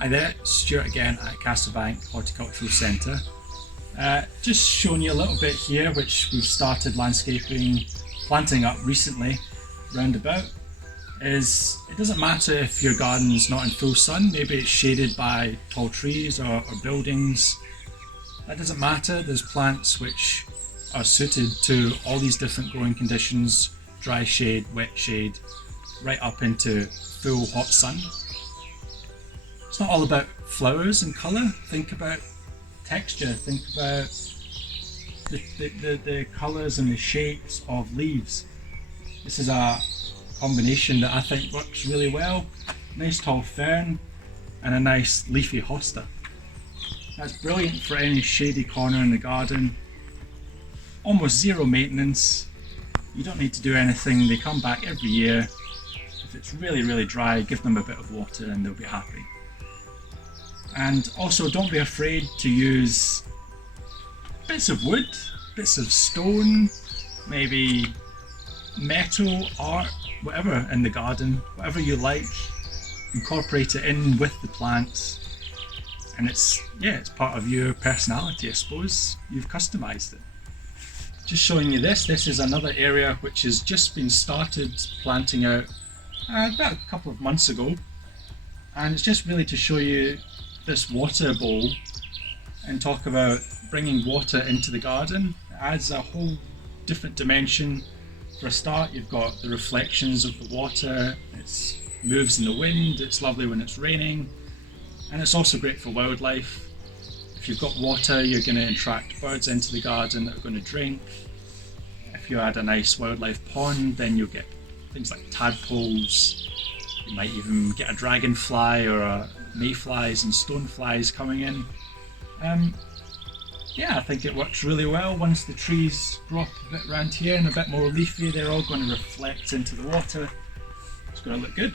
Hi there, Stuart again at Castlebank Horticultural Centre. Just showing you a little bit here, which we've started landscaping, planting up recently, roundabout, is it doesn't matter if your garden's not in full sun, maybe it's shaded by tall trees or buildings. That doesn't matter, there's plants which are suited to all these different growing conditions, dry shade, wet shade, right up into full hot sun. It's not all about flowers and colour. Think about texture, think about the colours and the shapes of leaves. This is a combination that I think works really well. Nice tall fern and a nice leafy hosta. That's brilliant for any shady corner in the garden. Almost zero maintenance. You don't need to do anything. They come back every year. If it's really dry, give them a bit of water and they'll be happy. And also don't be afraid to use bits of wood, bits of stone, maybe metal, art, whatever in the garden, whatever you like, incorporate it in with the plants. And it's part of your personality, I suppose. You've customized it. Just showing you this is another area which has just been started planting out about a couple of months ago. And it's just really to show you this water bowl and talk about bringing water into the garden. It adds a whole different dimension. For a start, you've got the reflections of the water, it moves in the wind, it's lovely when it's raining, and it's also great for wildlife. If you've got water, you're going to attract birds into the garden that are going to drink. If you add a nice wildlife pond, then you'll get things like tadpoles. You might even get a dragonfly or mayflies and stoneflies coming in. I think it works really well. Once the trees grow up a bit around here and a bit more leafy, they're all going to reflect into the water. It's going to look good.